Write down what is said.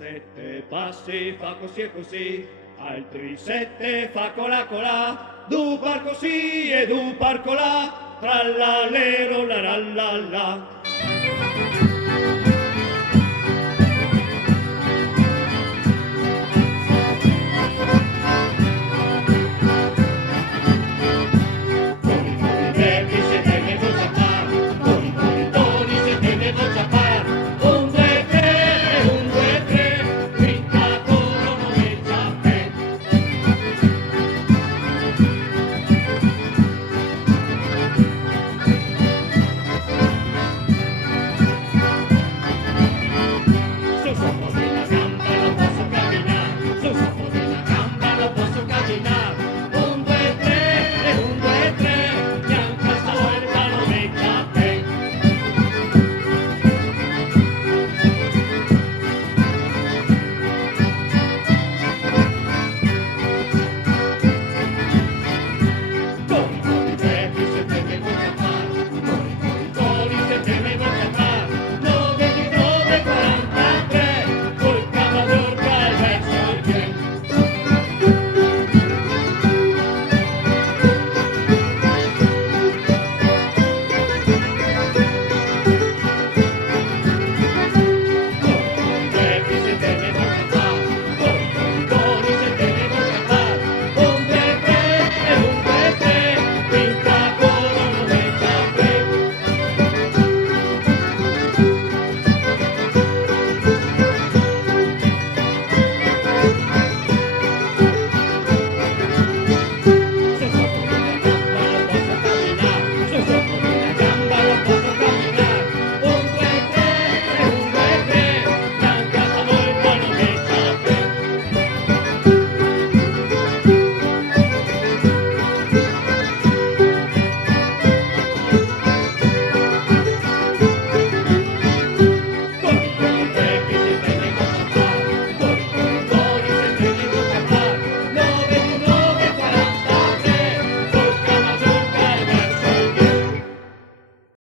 Sette passi fa così e così, altri sette fa colà colà, du par così e du par colà, tra la lero la la la la. Vinca